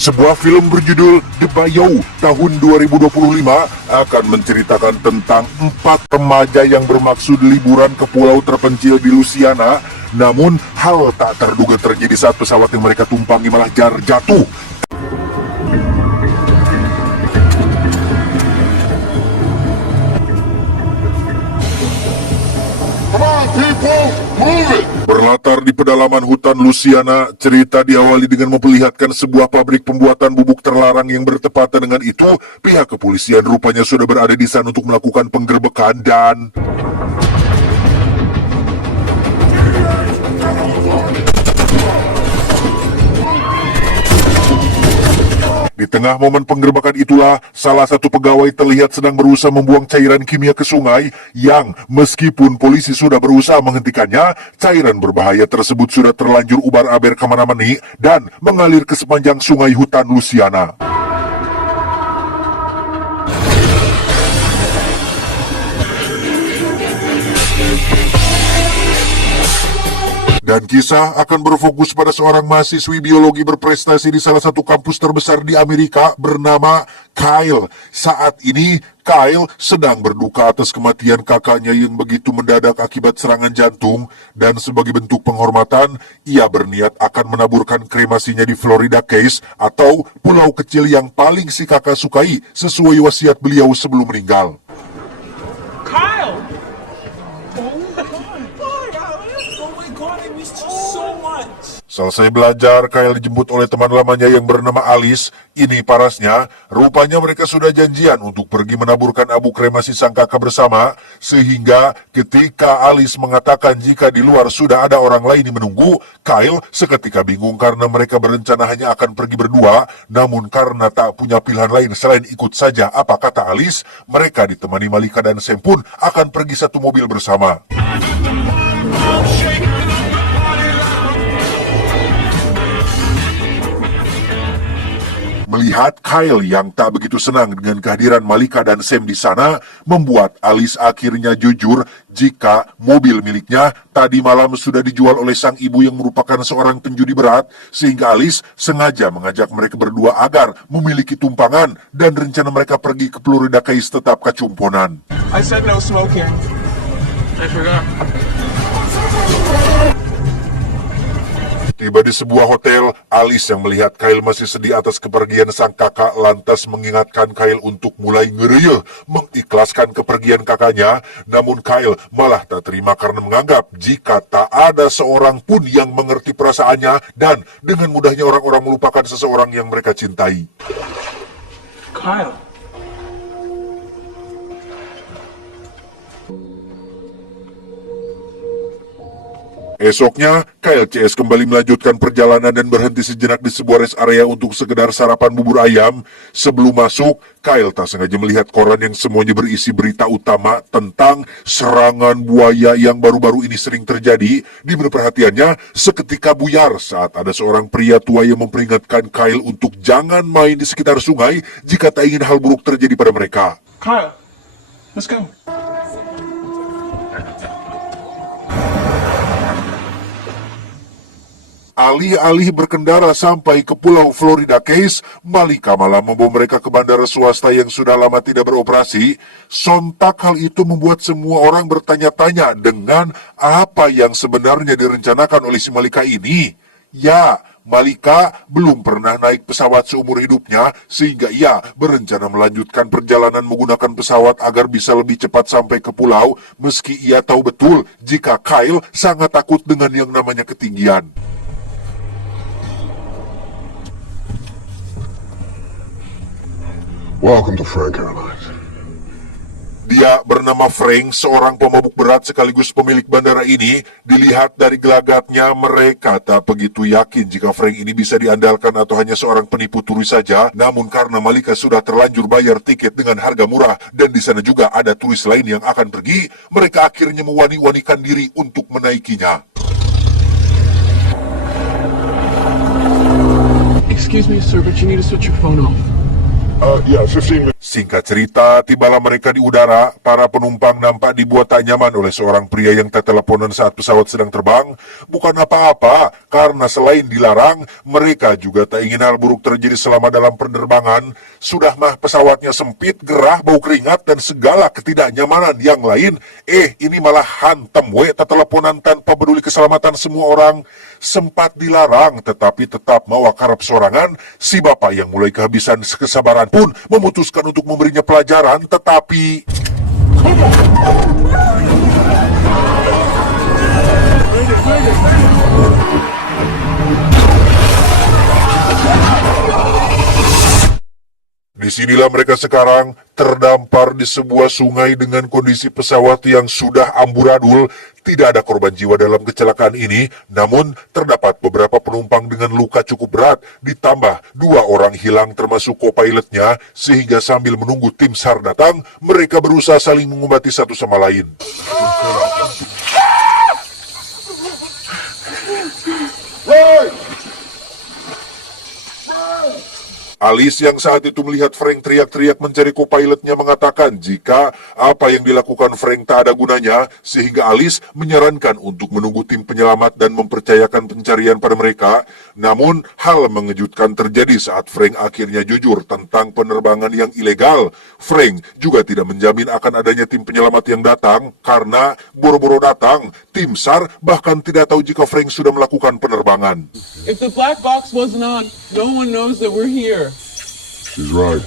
Sebuah film berjudul The Bayou tahun 2025 akan menceritakan tentang 4 remaja yang bermaksud liburan ke pulau terpencil di Louisiana. Namun, hal tak terduga terjadi saat pesawat yang mereka tumpangi malah jatuh. Berlatar di pedalaman hutan Louisiana, cerita diawali dengan memperlihatkan sebuah pabrik pembuatan bubuk terlarang yang bertepatan dengan itu. Pihak kepolisian rupanya sudah berada di sana untuk melakukan penggerbekan dan... Di tengah momen penggerbekan itulah, salah satu pegawai terlihat sedang berusaha membuang cairan kimia ke sungai yang meskipun polisi sudah berusaha menghentikannya, cairan berbahaya tersebut sudah terlanjur ubar-aber kemana-mana dan mengalir ke sepanjang sungai hutan Louisiana. Dan kisah akan berfokus pada seorang mahasiswi biologi berprestasi di salah satu kampus terbesar di Amerika bernama Kyle. Saat ini, Kyle sedang berduka atas kematian kakaknya yang begitu mendadak akibat serangan jantung. Dan sebagai bentuk penghormatan, ia berniat akan menaburkan kremasinya di Florida Keys atau pulau kecil yang paling si kakak sukai sesuai wasiat beliau sebelum meninggal. Kyle! So much. Selesai belajar, Kyle dijemput oleh teman lamanya yang bernama Alice. Ini parasnya, rupanya mereka sudah janjian untuk pergi menaburkan abu kremasi sang kakak bersama. Sehingga ketika Alice mengatakan jika di luar sudah ada orang lain yang menunggu, Kyle seketika bingung karena mereka berencana hanya akan pergi berdua. Namun karena tak punya pilihan lain selain ikut saja apa kata Alice, mereka ditemani Malika dan Sam pun akan pergi satu mobil bersama. Melihat Kyle yang tak begitu senang dengan kehadiran Malika dan Sam di sana, membuat Alice akhirnya jujur jika mobil miliknya tadi malam sudah dijual oleh sang ibu yang merupakan seorang penjudi berat, sehingga Alice sengaja mengajak mereka berdua agar memiliki tumpangan dan rencana mereka pergi ke Florida Keys tetap kacumponan. I said no smoking. I forgot. Tiba di sebuah hotel, Alice yang melihat Kyle masih sedih atas kepergian sang kakak lantas mengingatkan Kyle untuk mulai ngereyeh mengikhlaskan kepergian kakaknya. Namun Kyle malah tak terima karena menganggap jika tak ada seorang pun yang mengerti perasaannya dan dengan mudahnya orang-orang melupakan seseorang yang mereka cintai. Kyle. Esoknya, KLCS kembali melanjutkan perjalanan dan berhenti sejenak di sebuah rest area untuk sekedar sarapan bubur ayam. Sebelum masuk, Kyle tak sengaja melihat koran yang semuanya berisi berita utama tentang serangan buaya yang baru-baru ini sering terjadi. Di mana perhatiannya seketika buyar saat ada seorang pria tua yang memperingatkan Kyle untuk jangan main di sekitar sungai jika tak ingin hal buruk terjadi pada mereka. Kyle, let's go. Alih-alih berkendara sampai ke pulau Florida Keys, Malika malah membawa mereka ke bandara swasta yang sudah lama tidak beroperasi. Sontak hal itu membuat semua orang bertanya-tanya dengan apa yang sebenarnya direncanakan oleh si Malika ini. Ya, Malika belum pernah naik pesawat seumur hidupnya, sehingga ia berencana melanjutkan perjalanan menggunakan pesawat agar bisa lebih cepat sampai ke pulau, meski ia tahu betul jika Kyle sangat takut dengan yang namanya ketinggian. Welcome to Frank Airlines. Dia bernama Frank, seorang pemabuk berat sekaligus pemilik bandara ini. Dilihat dari gelagatnya, mereka tak begitu yakin jika Frank ini bisa diandalkan atau hanya seorang penipu turis saja. Namun karena Malika sudah terlanjur bayar tiket dengan harga murah dan di sana juga ada turis lain yang akan pergi, mereka akhirnya mewani-wanikan diri untuk menaikinya. Excuse me, sir, but you need to switch your phone off. Yeah, 15 minutes. Singkat cerita, tibalah mereka di udara. Para penumpang nampak dibuat tak nyaman oleh seorang pria yang terteleponan saat pesawat sedang terbang. Bukan apa-apa, karena selain dilarang, mereka juga tak ingin hal buruk terjadi selama dalam penerbangan. Sudah mah pesawatnya sempit, gerah, bau keringat, dan segala ketidaknyamanan yang lain. Ini malah hantam terteleponan tanpa peduli keselamatan semua orang. Sempat dilarang, tetapi tetap mau akarap sorangan. Si bapak yang mulai kehabisan kesabaran pun memutuskan untuk memberinya pelajaran, tetapi disinilah mereka sekarang terdampar di sebuah sungai dengan kondisi pesawat yang sudah amburadul. Tidak ada korban jiwa dalam kecelakaan ini, namun terdapat beberapa penumpang dengan luka cukup berat, ditambah 2 orang hilang termasuk co-pilotnya, sehingga sambil menunggu tim SAR datang, mereka berusaha saling mengobati satu sama lain. Alice yang saat itu melihat Frank teriak-teriak mencari co-pilotnya mengatakan jika apa yang dilakukan Frank tak ada gunanya, sehingga Alice menyarankan untuk menunggu tim penyelamat dan mempercayakan pencarian pada mereka. Namun, hal mengejutkan terjadi saat Frank akhirnya jujur tentang penerbangan yang ilegal. Frank juga tidak menjamin akan adanya tim penyelamat yang datang karena boro-boro datang, tim SAR bahkan tidak tahu jika Frank sudah melakukan penerbangan. If the black box wasn't on, no one knows that we're here. She's right.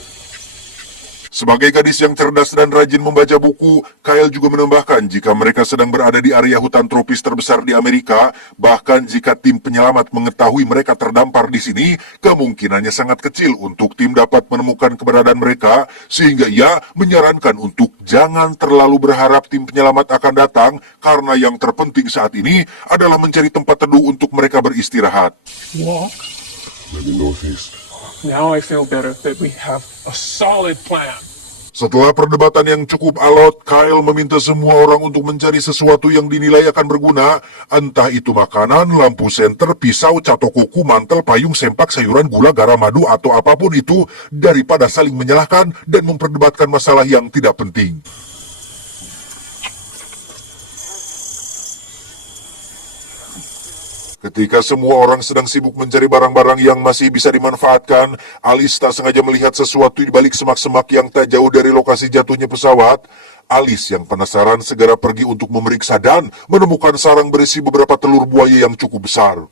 Sebagai gadis yang cerdas dan rajin membaca buku, Kyle juga menambahkan jika mereka sedang berada di area hutan tropis terbesar di Amerika, bahkan jika tim penyelamat mengetahui mereka terdampar di sini, kemungkinannya sangat kecil untuk tim dapat menemukan keberadaan mereka, sehingga ia menyarankan untuk jangan terlalu berharap tim penyelamat akan datang, karena yang terpenting saat ini adalah mencari tempat teduh untuk mereka beristirahat. Walk. Maybe northeast. Now I feel better that we have a solid plan. Setelah perdebatan yang cukup alot, Kyle meminta semua orang untuk mencari sesuatu yang dinilai akan berguna, entah itu makanan, lampu senter, pisau, catok kuku, mantel, payung, sempak, sayuran, gula, garam, madu, atau apapun itu, daripada saling menyalahkan dan memperdebatkan masalah yang tidak penting. Ketika semua orang sedang sibuk mencari barang-barang yang masih bisa dimanfaatkan, Alice tak sengaja melihat sesuatu di balik semak-semak yang tak jauh dari lokasi jatuhnya pesawat. Alice yang penasaran segera pergi untuk memeriksa dan menemukan sarang berisi beberapa telur buaya yang cukup besar.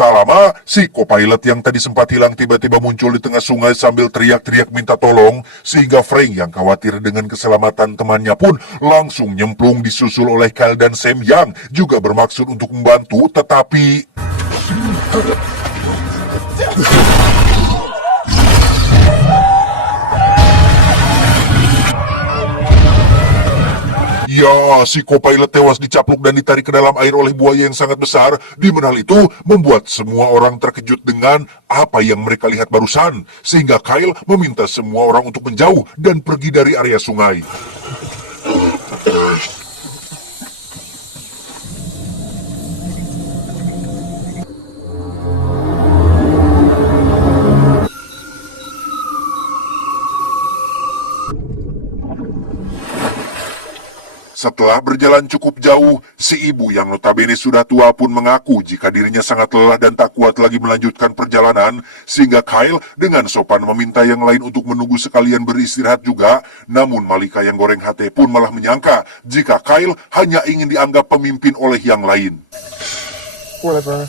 Tak lama, si co-pilot yang tadi sempat hilang tiba-tiba muncul di tengah sungai sambil teriak-teriak minta tolong, sehingga Frank yang khawatir dengan keselamatan temannya pun langsung nyemplung disusul oleh Kyle dan Sam yang juga bermaksud untuk membantu, tetapi ya, si co-pilot tewas dicaplok dan ditarik ke dalam air oleh buaya yang sangat besar. Di mana hal itu membuat semua orang terkejut dengan apa yang mereka lihat barusan. Sehingga Kyle meminta semua orang untuk menjauh dan pergi dari area sungai. Setelah berjalan cukup jauh, si ibu yang notabene sudah tua pun mengaku jika dirinya sangat lelah dan tak kuat lagi melanjutkan perjalanan, sehingga Kyle dengan sopan meminta yang lain untuk menunggu sekalian beristirahat juga. Namun Malika yang goreng hati pun malah menyangka jika Kyle hanya ingin dianggap pemimpin oleh yang lain. Whatever.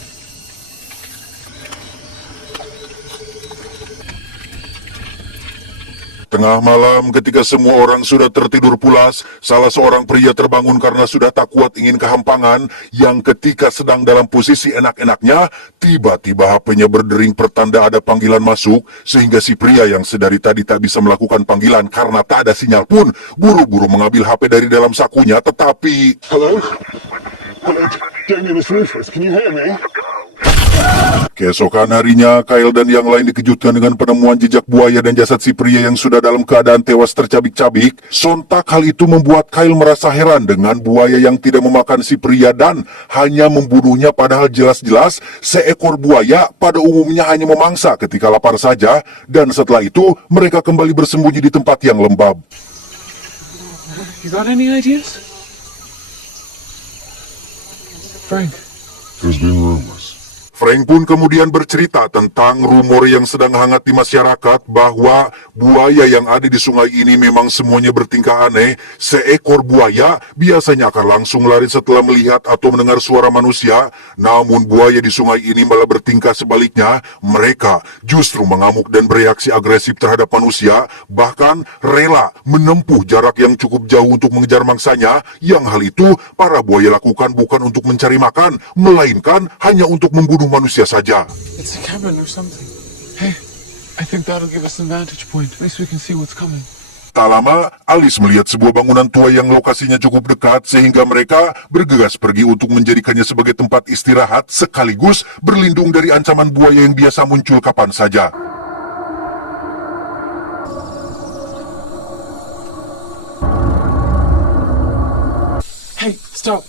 Tengah malam ketika semua orang sudah tertidur pulas, salah seorang pria terbangun karena sudah tak kuat ingin kehampangan, yang ketika sedang dalam posisi enak-enaknya, tiba-tiba HP-nya berdering pertanda ada panggilan masuk, sehingga si pria yang sedari tadi tak bisa melakukan panggilan karena tak ada sinyal pun, buru-buru mengambil HP dari dalam sakunya, tetapi... Hello? Hello, Damien, it's Rufus. Can you hear me? Keesokan harinya, Kyle dan yang lain dikejutkan dengan penemuan jejak buaya dan jasad si pria yang sudah dalam keadaan tewas tercabik-cabik. Sontak hal itu membuat Kyle merasa heran dengan buaya yang tidak memakan si pria dan hanya membunuhnya, padahal jelas-jelas seekor buaya pada umumnya hanya memangsa ketika lapar saja, dan setelah itu mereka kembali bersembunyi di tempat yang lembab. You got any ideas? Frank. There's been rumors. Frank pun kemudian bercerita tentang rumor yang sedang hangat di masyarakat bahwa buaya yang ada di sungai ini memang semuanya bertingkah aneh. Seekor buaya biasanya akan langsung lari setelah melihat atau mendengar suara manusia, namun buaya di sungai ini malah bertingkah sebaliknya. Mereka justru mengamuk dan bereaksi agresif terhadap manusia, bahkan rela menempuh jarak yang cukup jauh untuk mengejar mangsanya, yang hal itu para buaya lakukan bukan untuk mencari makan, melainkan hanya untuk membunuh manusia saja. It's a cabin or something. Hey, I think that'll give us a vantage point. At least we can see what's coming. Tak lama, Alice melihat sebuah bangunan tua yang lokasinya cukup dekat sehingga mereka bergegas pergi untuk menjadikannya sebagai tempat istirahat sekaligus berlindung dari ancaman buaya yang biasa muncul kapan saja. Hey, stop.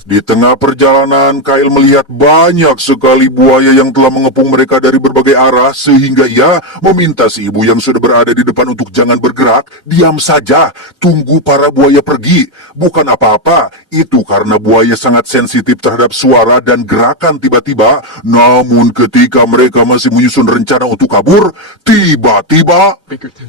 Di tengah perjalanan, Kyle melihat banyak sekali buaya yang telah mengepung mereka dari berbagai arah sehingga ia meminta si ibu yang sudah berada di depan untuk jangan bergerak, diam saja, tunggu para buaya pergi. Bukan apa-apa, itu karena buaya sangat sensitif terhadap suara dan gerakan tiba-tiba. Namun ketika mereka masih menyusun rencana untuk kabur, tiba-tiba Bickerton.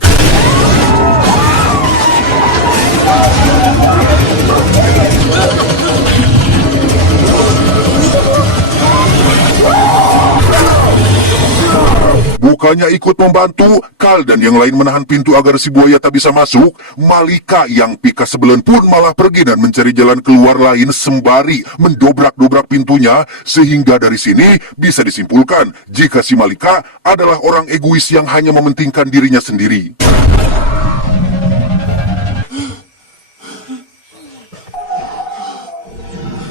bukannya ikut membantu, Kyle dan yang lain menahan pintu agar si buaya tak bisa masuk. Malika yang pika sebelen pun malah pergi dan mencari jalan keluar lain sembari mendobrak-dobrak pintunya, sehingga dari sini bisa disimpulkan jika si Malika adalah orang egois yang hanya mementingkan dirinya sendiri.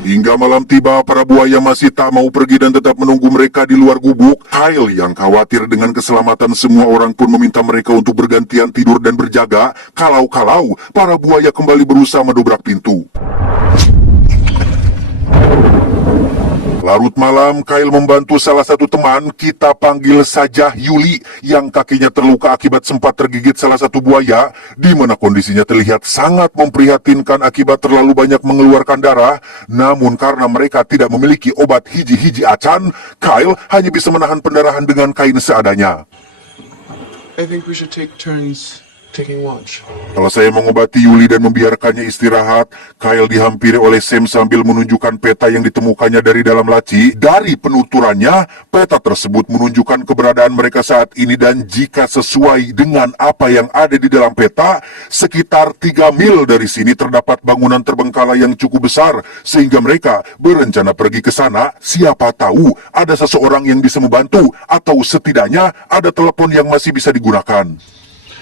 Hingga malam tiba, para buaya masih tak mau pergi dan tetap menunggu mereka di luar gubuk. Kyle yang khawatir dengan keselamatan semua orang pun meminta mereka untuk bergantian tidur dan berjaga kalau-kalau para buaya kembali berusaha mendobrak pintu. Larut malam, Kyle membantu salah satu teman, kita panggil saja Yuli, yang kakinya terluka akibat sempat tergigit salah satu buaya, di mana kondisinya terlihat sangat memprihatinkan akibat terlalu banyak mengeluarkan darah. Namun karena mereka tidak memiliki obat hiji-hiji acan, Kyle hanya bisa menahan pendarahan dengan kain seadanya. I think we should take turns taking watch. Selesai mengobati Yuli dan membiarkannya istirahat, Kyle dihampiri oleh Sam sambil menunjukkan peta yang ditemukannya dari dalam laci. Dari penuturannya, peta tersebut menunjukkan keberadaan mereka saat ini dan jika sesuai dengan apa yang ada di dalam peta, sekitar 3 mil dari sini terdapat bangunan terbengkalai yang cukup besar, sehingga mereka berencana pergi ke sana. Siapa tahu ada seseorang yang bisa membantu atau setidaknya ada telepon yang masih bisa digunakan.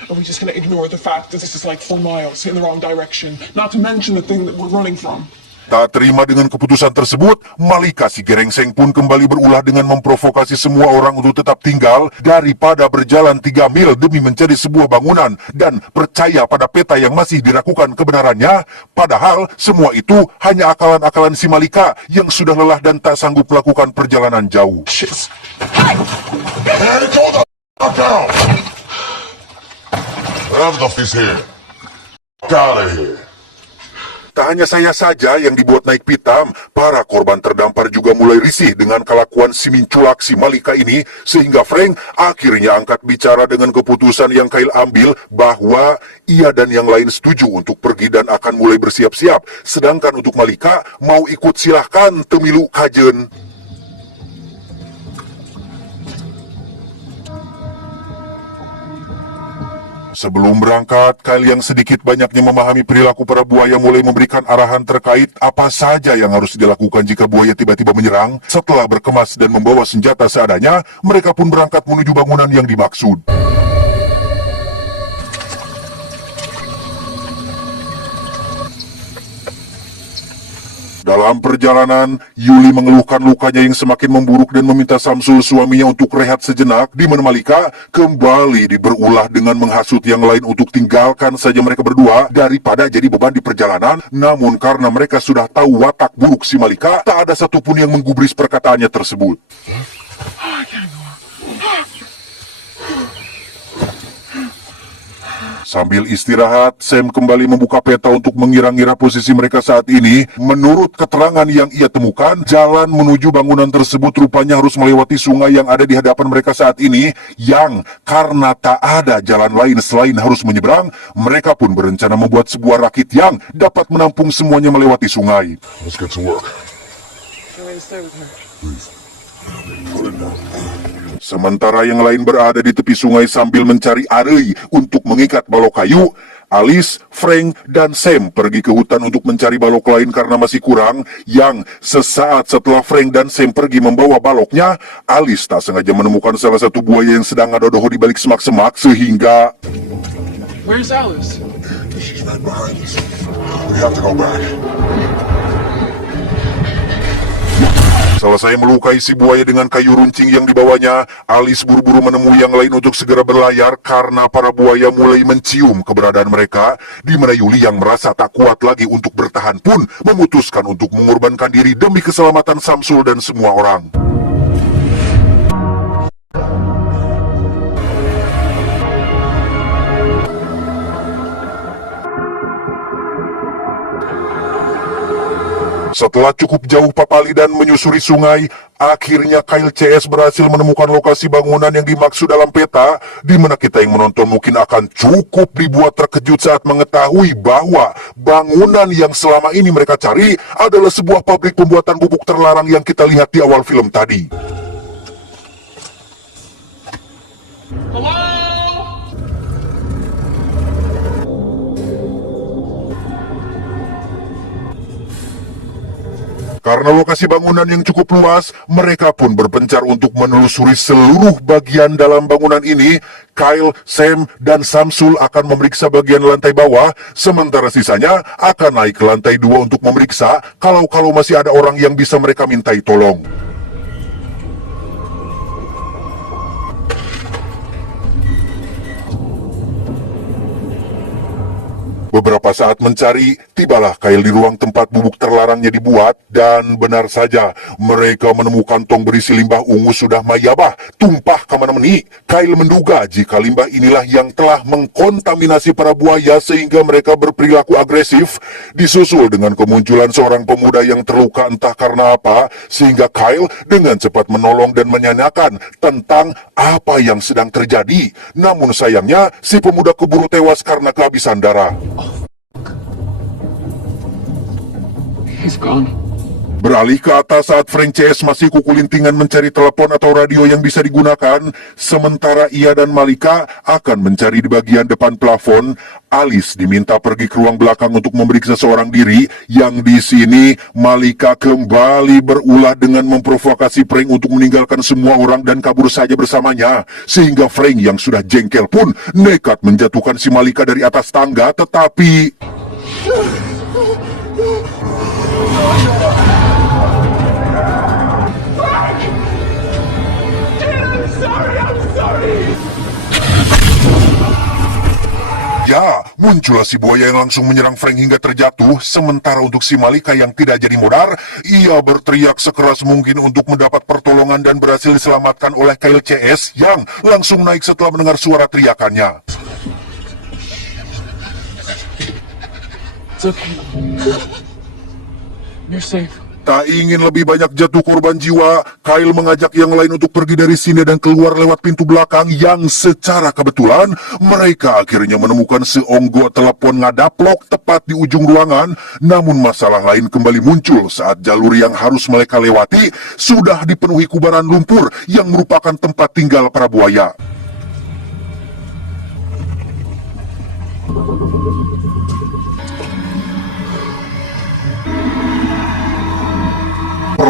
Are we just gonna ignore the fact that this is like 4 miles in the wrong direction? Not to mention the thing that we're running from. Tak terima dengan keputusan tersebut, Malika si gerengseng pun kembali berulah dengan memprovokasi semua orang untuk tetap tinggal daripada berjalan 3 mil demi mencari sebuah bangunan dan percaya pada peta yang masih diragukan kebenarannya. Padahal semua itu hanya akalan-akalan si Malika yang sudah lelah dan tak sanggup melakukan perjalanan jauh. Shit. Hey, hold up down. Whatever the f*** is here. Get out of here. Tak hanya saya saja yang dibuat naik pitam, para korban terdampar juga mulai risih dengan kelakuan si minculak si Malika ini, sehingga Frank akhirnya angkat bicara dengan keputusan yang Kyle ambil bahwa ia dan yang lain setuju untuk pergi dan akan mulai bersiap-siap, sedangkan untuk Malika mau ikut silahkan temilu kajen. Sebelum berangkat, Kyle yang sedikit banyaknya memahami perilaku para buaya mulai memberikan arahan terkait apa saja yang harus dilakukan jika buaya tiba-tiba menyerang. Setelah berkemas dan membawa senjata seadanya, mereka pun berangkat menuju bangunan yang dimaksud. Dalam perjalanan, Yuli mengeluhkan lukanya yang semakin memburuk dan meminta Samsul suaminya untuk rehat sejenak, di mana Malika kembali berulah dengan menghasut yang lain untuk tinggalkan saja mereka berdua daripada jadi beban di perjalanan. Namun karena mereka sudah tahu watak buruk si Malika, tak ada satupun yang menggubris perkataannya tersebut. Sambil istirahat, Sam kembali membuka peta untuk mengira-ngira posisi mereka saat ini. Menurut keterangan yang ia temukan, jalan menuju bangunan tersebut rupanya harus melewati sungai yang ada di hadapan mereka saat ini, yang karena tak ada jalan lain selain harus menyeberang, mereka pun berencana membuat sebuah rakit yang dapat menampung semuanya melewati sungai. Let's get to work. Sementara yang lain berada di tepi sungai sambil mencari arei untuk mengikat balok kayu, Alice, Frank, dan Sam pergi ke hutan untuk mencari balok lain karena masih kurang, yang sesaat setelah Frank dan Sam pergi membawa baloknya, Alice tak sengaja menemukan salah satu buaya yang sedang ngadodoh di balik semak-semak sehingga... Where's Alice? She's right behind us. We have to go back. Selesai melukai si buaya dengan kayu runcing yang dibawanya, Alice buru-buru menemui yang lain untuk segera berlayar karena para buaya mulai mencium keberadaan mereka, di mana Yuli yang merasa tak kuat lagi untuk bertahan pun memutuskan untuk mengorbankan diri demi keselamatan Samsul dan semua orang. Setelah cukup jauh papali dan menyusuri sungai, akhirnya Kyle CS berhasil menemukan lokasi bangunan yang dimaksud dalam peta, di mana kita yang menonton mungkin akan cukup dibuat terkejut saat mengetahui bahwa bangunan yang selama ini mereka cari adalah sebuah pabrik pembuatan bubuk terlarang yang kita lihat di awal film tadi. Hello? Karena lokasi bangunan yang cukup luas, mereka pun berpencar untuk menelusuri seluruh bagian dalam bangunan ini. Kyle, Sam, dan Samsul akan memeriksa bagian lantai bawah, sementara sisanya akan naik ke lantai 2 untuk memeriksa kalau masih ada orang yang bisa mereka mintai tolong. Beberapa saat mencari, tibalah Kyle di ruang tempat bubuk terlarangnya dibuat, dan benar saja, mereka menemukan tong berisi limbah ungu sudah mayabah, tumpah ke mana-mana. Kyle menduga jika limbah inilah yang telah mengkontaminasi para buaya sehingga mereka berperilaku agresif, disusul dengan kemunculan seorang pemuda yang terluka entah karena apa, sehingga Kyle dengan cepat menolong dan menanyakan tentang apa yang sedang terjadi. Namun sayangnya, si pemuda keburu tewas karena kehabisan darah. He's gone. Beralih ke atas saat Frank CS masih kukulintingan mencari telepon atau radio yang bisa digunakan, sementara ia dan Malika akan mencari di bagian depan plafon. Alice diminta pergi ke ruang belakang untuk memeriksa seorang diri, yang di sini Malika kembali berulah dengan memprovokasi Frank untuk meninggalkan semua orang dan kabur saja bersamanya, sehingga Frank yang sudah jengkel pun nekat menjatuhkan si Malika dari atas tangga, tetapi... Ya, muncullah si buaya yang langsung menyerang Frank hingga terjatuh, sementara untuk si Malika yang tidak jadi modar, ia berteriak sekeras mungkin untuk mendapat pertolongan dan berhasil diselamatkan oleh Kyle CS yang langsung naik setelah mendengar suara teriakannya. It's okay. You're safe. Tak ingin lebih banyak jatuh korban jiwa, Kyle mengajak yang lain untuk pergi dari sini dan keluar lewat pintu belakang, yang secara kebetulan mereka akhirnya menemukan seonggok telepon ngadaplok tepat di ujung ruangan. Namun masalah lain kembali muncul saat jalur yang harus mereka lewati sudah dipenuhi kubaran lumpur yang merupakan tempat tinggal para buaya.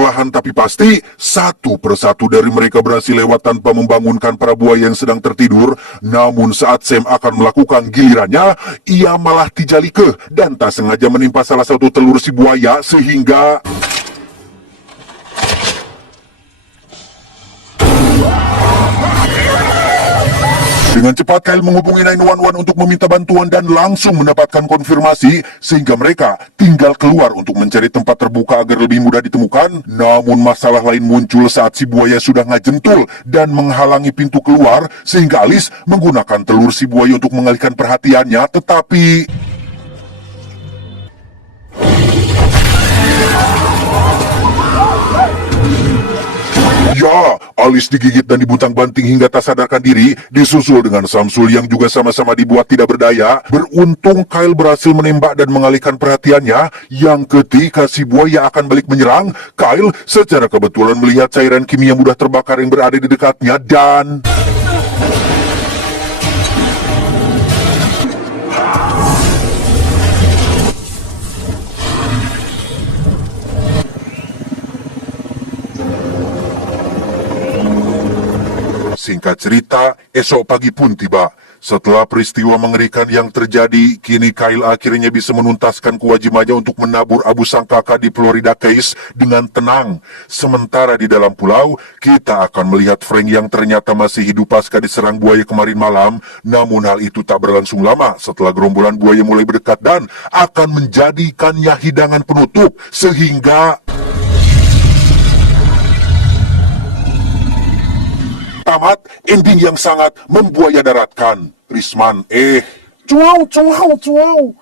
perlahan tapi pasti, satu persatu dari mereka berhasil lewat tanpa membangunkan para buaya yang sedang tertidur. Namun saat Sam akan melakukan gilirannya, ia malah tijalike dan tak sengaja menimpa salah satu telur si buaya sehingga... Dengan cepat Kyle menghubungi 911 untuk meminta bantuan dan langsung mendapatkan konfirmasi sehingga mereka tinggal keluar untuk mencari tempat terbuka agar lebih mudah ditemukan. Namun masalah lain muncul saat si buaya sudah ngajentul dan menghalangi pintu keluar sehingga Alice menggunakan telur si buaya untuk mengalihkan perhatiannya, tetapi... Ya, Alice digigit dan dibuntang-banting hingga tak sadarkan diri, disusul dengan Samsul yang juga sama-sama dibuat tidak berdaya. Beruntung Kyle berhasil menembak dan mengalihkan perhatiannya, yang ketika si buaya akan balik menyerang, Kyle secara kebetulan melihat cairan kimia mudah terbakar yang berada di dekatnya dan... Singkat cerita, esok pagi pun tiba. Setelah peristiwa mengerikan yang terjadi, kini Kyle akhirnya bisa menuntaskan kewajibannya untuk menabur abu sangkaka di Florida Keys dengan tenang. Sementara di dalam pulau, kita akan melihat Frank yang ternyata masih hidup pasca diserang buaya kemarin malam. Namun hal itu tak berlangsung lama setelah gerombolan buaya mulai berdekat dan akan menjadikannya hidangan penutup. Sehingga... tamat ending yang sangat membuaya daratkan. Risman, cuau.